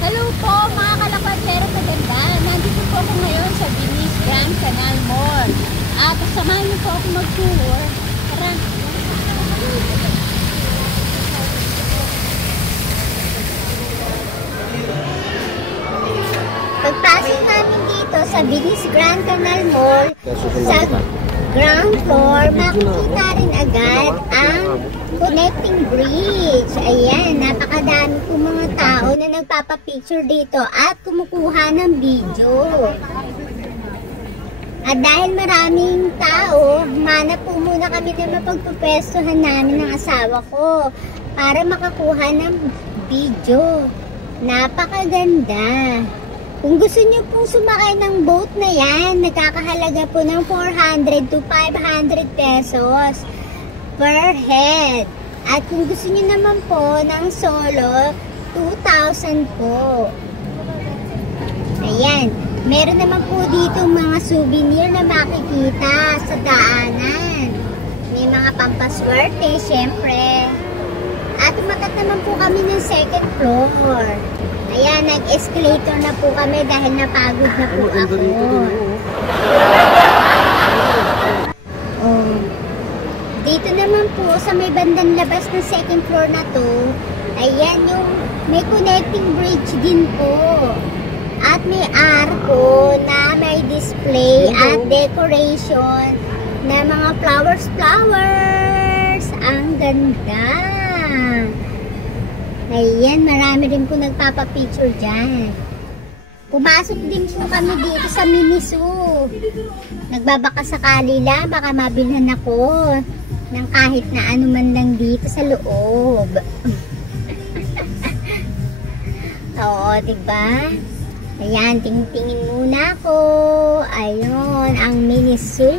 Hello po mga kalapansero maganda. Nandito po ako ngayon sa Venice Grand Canal Mall. At samahan niyo po ako mag-tour. Tara. Pagpasok namin dito sa Venice Grand Canal Mall, sa ground floor, makikita rin agad ang connecting bridge. Ayan, napakadami po mga tao na nagpapapicture dito at kumukuha ng video. At dahil maraming tao, manap po muna kami na mapagpupwestuhan namin ng asawa ko para makakuha ng video. Napakaganda. Kung gusto niyo po sumakay ng boat na yan, nagkakahalaga po ng 400 to 500 pesos per head. At kung gusto niyo naman po ng solo, 2,000 po. Ayan. Meron naman po dito mga souvenir na makikita sa daanan. May mga pampaswerte, syempre. At umakyat naman po kami ng second floor. Ayan, nag-escalator na po kami dahil napagod na po ako. Oh. Dito naman po sa may bandang labas ng second floor na to, ayan yung may connecting bridge din po. At may arko na may display at decoration na mga flowers. Ang ganda. Ayan, marami rin po nagpapapicture dyan. Pumasok din po kami dito sa Miniso. Nagbabaka sakali lang, baka mabilhan ako ng kahit na ano man lang dito sa loob. Oo, diba? Ayan, tingin muna ako. Ayun, ang Miniso.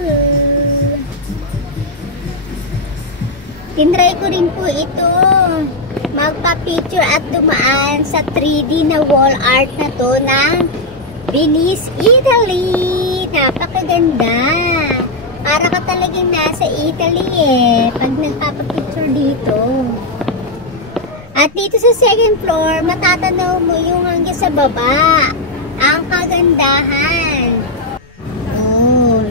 Tinry ko rin po ito. Magpa-picture at dumaan sa 3D na wall art na to ng Venice, Italy. Napakaganda. Para ka talagang nasa Italy pag nagpapapicture dito. At dito sa second floor, matatanaw mo yung hanggang sa baba. Ang kagandahan. Oh.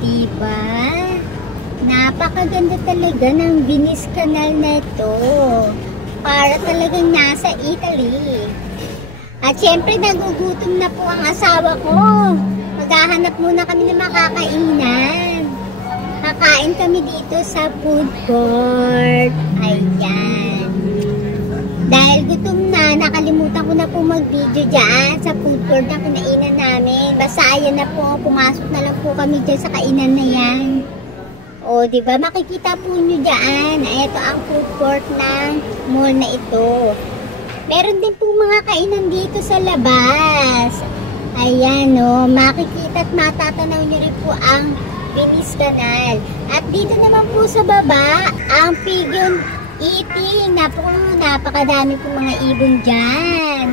Diba? Napakaganda talaga ng Venice Canal na ito. Para talagang nasa Italy. At syempre nagugutom na po ang asawa ko. Maghahanap muna kami ng makakainan. Kakain kami dito sa food court. Ayan. Dahil gutom na, nakalimutan ko na po mag-video dyan sa food court na kinainan namin. Basta ayan na po, pumasok na lang po kami dyan sa kainan na yan. O, diba? Makikita po nyo dyan. Ito ang food court ng mall na ito. Meron din po mga kainan dito sa labas. Ayan, o. Makikita at matatanaw nyo rin po ang Venice Canal. At dito naman po sa baba, ang pigeon eating. Napakadami po mga ibon dyan.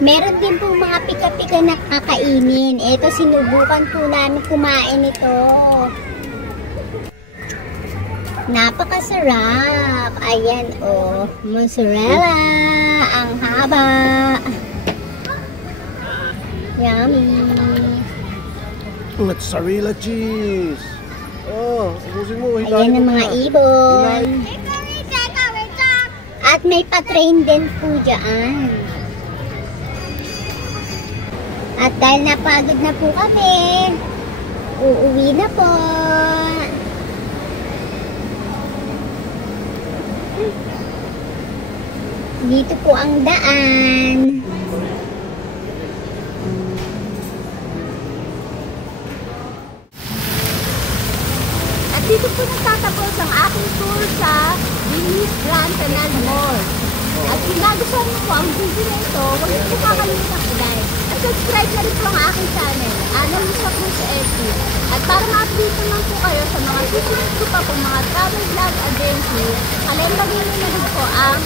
Meron din po mga pika-pika na kakainin. Ito, sinubukan po namin kumain ito. Napakasarap. Ayan, oh. Mozzarella. Ang haba. Yummy. Mozzarella cheese. Oh, ubusin mo. Ayan ang mga ibon. At may pa-train din po dyan. At dahil napagod na po kami, uuwi na po. Dito po ang daan. At dito po nagtatapos ang aking tour sa Venice Grand Canal Mall. At kung nagustuhan niyo po ang video na ito, huwag niyo po kakalimutan i-like. At subscribe na rin po ang aking channel, Annalisa Cruz FB. At para ma-update naman po kayo sa mga susunod ko pa po mga travel vlog adventure, kalendar nyo na rin po ang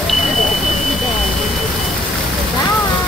Bye!